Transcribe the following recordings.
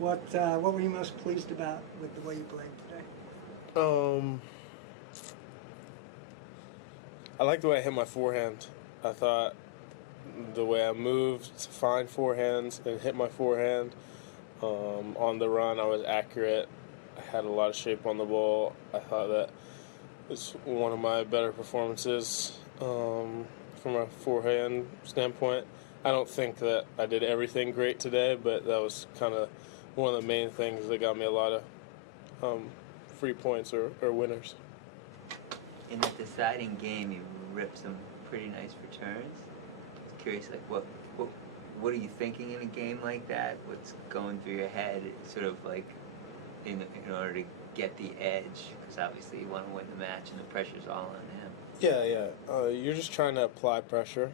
What were you most pleased about with the way you played today? I like the way I hit my forehand. I thought the way I moved to find forehands and hit my forehand on the run, I was accurate. I had a lot of shape on the ball. I thought that was one of my better performances from a forehand standpoint. I don't think that I did everything great today, but that was kind of one of the main things that got me a lot of free points or winners. In the deciding game, you ripped some pretty nice returns. I was curious, like, what are you thinking in a game like that? What's going through your head, sort of like, in order to get the edge? Because obviously you want to win the match, and the pressure's all on him. Yeah. You're just trying to apply pressure.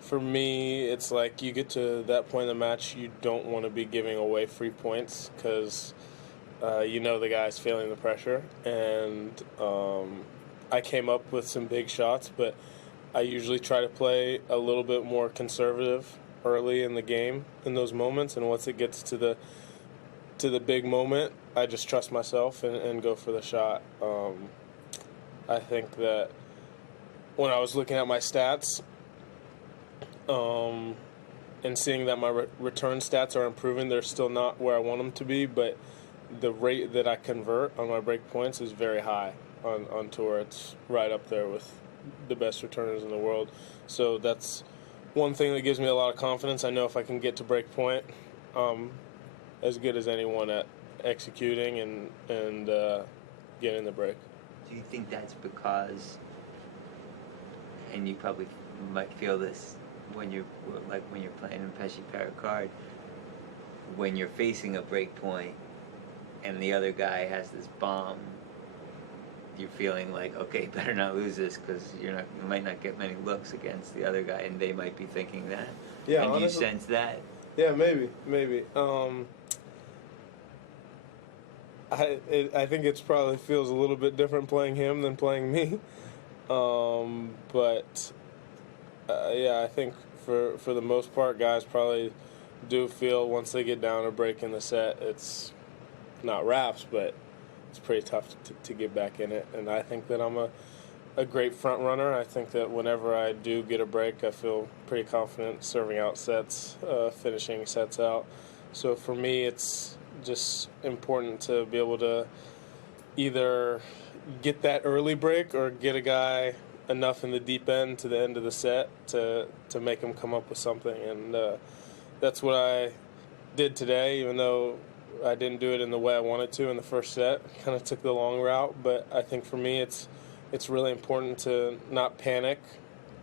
For me, it's like you get to that point in the match, you don't want to be giving away free points because you know the guy's feeling the pressure. And I came up with some big shots, but I usually try to play a little bit more conservative early in the game in those moments. And once it gets to the big moment, I just trust myself and go for the shot. I think that when I was looking at my stats and seeing that my return stats are improving, they're still not where I want them to be, but the rate that I convert on my break points is very high on tour. It's right up there with the best returners in the world. So that's one thing that gives me a lot of confidence. I know if I can get to break point, as good as anyone at executing and getting the break. Do you think that's because, and you probably might feel this when you're playing in Pesci Pericard, when you're facing a break point and the other guy has this bomb, you're feeling like, okay, better not lose this because you might not get many looks against the other guy, and they might be thinking that. Yeah, and honestly, do you sense that? Yeah, maybe. I think it's probably feels a little bit different playing him than playing me. But yeah, I think for the most part, guys probably do feel once they get down a break in the set, it's not wraps, but it's pretty tough to get back in it. And I think that I'm a great front runner. I think that whenever I do get a break, I feel pretty confident serving out sets, finishing sets out. So for me, it's just important to be able to either get that early break or get a guy enough in the deep end to the end of the set to make him come up with something. And that's what I did today, even though I didn't do it in the way I wanted to in the first set. Kind of took the long route, but I think for me it's really important to not panic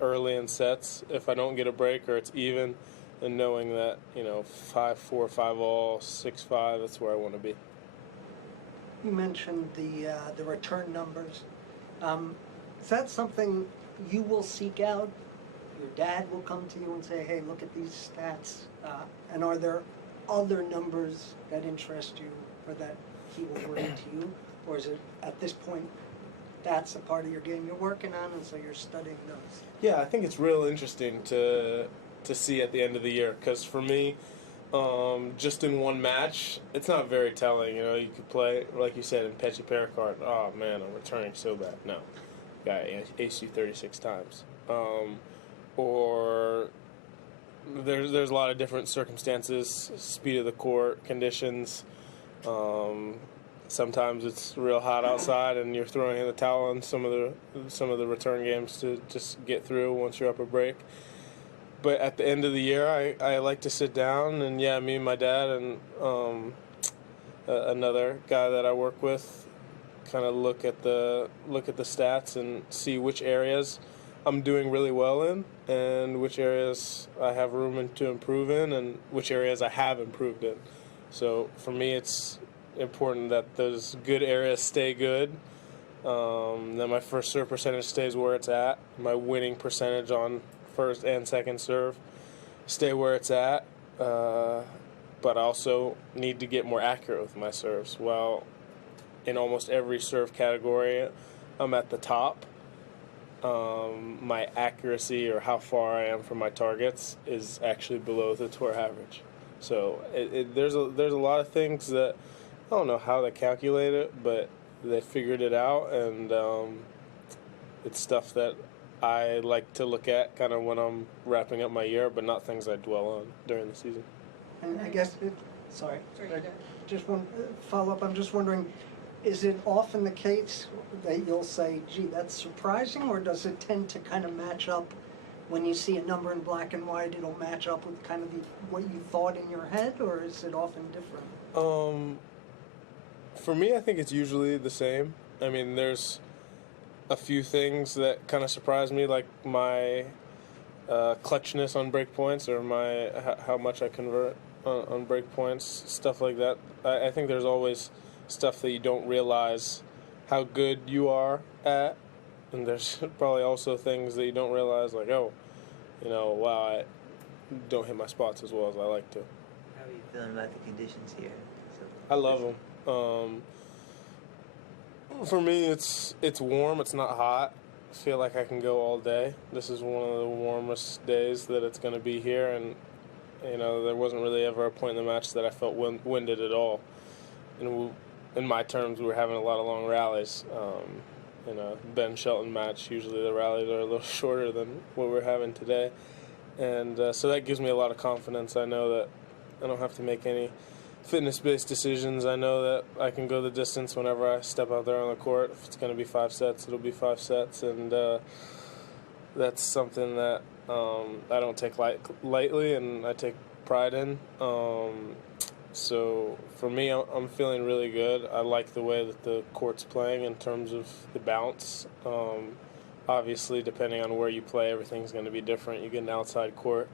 early in sets if I don't get a break or it's even, and knowing that 5-4, 5-all, 6-5, that's where I want to be. You mentioned the return numbers. Is that something you will seek out? Your dad will come to you and say, "Hey, look at these stats." And are there other numbers that interest you or that he will bring to you? Or is it, at this point, that's a part of your game you're working on, and so you're studying those? Yeah, I think it's real interesting to see at the end of the year, because for me, just in one match, it's not very telling. You could play, like you said, in Pesci Pericard. Oh, man, I'm returning so bad. No. Guy aced you 36 times. Or there's a lot of different circumstances, speed of the court, conditions. Sometimes it's real hot outside and you're throwing in the towel on some of the return games to just get through once you're up a break. But at the end of the year, I like to sit down and me and my dad and another guy that I work with kind of look at the stats and see which areas I'm doing really well in and which areas I have room to improve in and which areas I have improved in. So for me, it's important that those good areas stay good, that my first serve percentage stays where it's at, my winning percentage on first and second serve stay where it's at, but I also need to get more accurate with my serves. Well, in almost every serve category, I'm at the top. My accuracy or how far I am from my targets is actually below the tour average. So there's a lot of things that I don't know how they calculate it, but they figured it out, and it's stuff that I like to look at kind of when I'm wrapping up my year, but not things I dwell on during the season. And I guess, sorry, Sorry, you go. just one follow-up. I'm just wondering, is it often the case that you'll say, gee, that's surprising, or does it tend to kind of match up when you see a number in black and white, it'll match up with kind of what you thought in your head, or is it often different? For me, I think it's usually the same. I mean, there's a few things that kind of surprise me, like my clutchness on break points, or my how much I convert on break points, stuff like that. I think there's always stuff that you don't realize how good you are at, and there's probably also things that you don't realize, like, oh, wow, I don't hit my spots as well as I like to. How are you feeling about the conditions here? I love them. For me, it's warm. It's not hot. I feel like I can go all day. This is one of the warmest days that it's going to be here, and there wasn't really ever a point in the match that I felt winded at all. In my terms, we were having a lot of long rallies. Ben Shelton match, usually the rallies are a little shorter than what we're having today, and so that gives me a lot of confidence. I know that I don't have to make any fitness-based decisions. I know that I can go the distance whenever I step out there on the court. If it's going to be 5 sets, it'll be 5 sets, and that's something that I don't take lightly, and I take pride in. So for me, I'm feeling really good. I like the way that the court's playing in terms of the bounce. Obviously, depending on where you play, everything's going to be different. You get an outside court,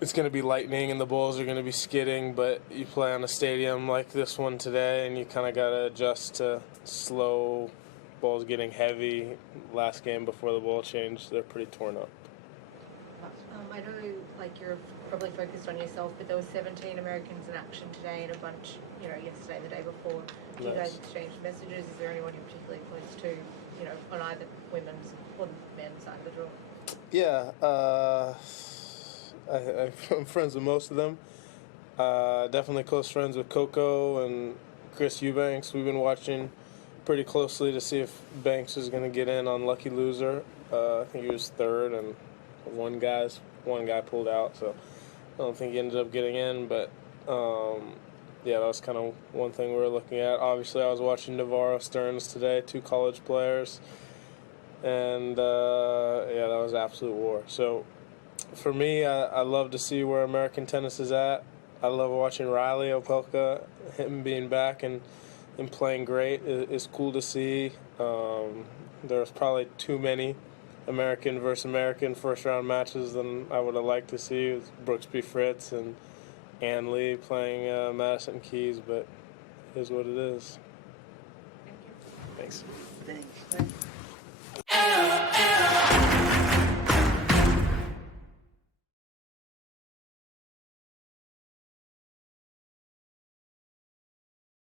it's going to be lightning and the balls are going to be skidding, but you play on a stadium like this one today, and you kind of got to adjust to slow balls getting heavy. Last game before the ball changed, they're pretty torn up. I know, you're probably focused on yourself, but there were 17 Americans in action today and a bunch, yesterday and the day before. Do you guys exchange messages? Is there anyone you're particularly close to, on either women's or men's side of the draw? Yeah, I'm friends with most of them. Definitely close friends with Coco and Chris Eubanks. We've been watching pretty closely to see if Banks is going to get in on Lucky Loser. I think he was third, and one guy pulled out, so I don't think he ended up getting in. But yeah, that was kind of one thing we were looking at. Obviously, I was watching Navarro Stearns today, 2 college players, and yeah, that was absolute war. So for me, I love to see where American tennis is at. I love watching Riley Opelka. Him being back and playing great is cool to see. There's probably too many American versus American first-round matches than I would have liked to see, with Brooks B. Fritz and Ann Lee playing Madison Keys, but it is what it is. Thank you. Thanks. Thanks.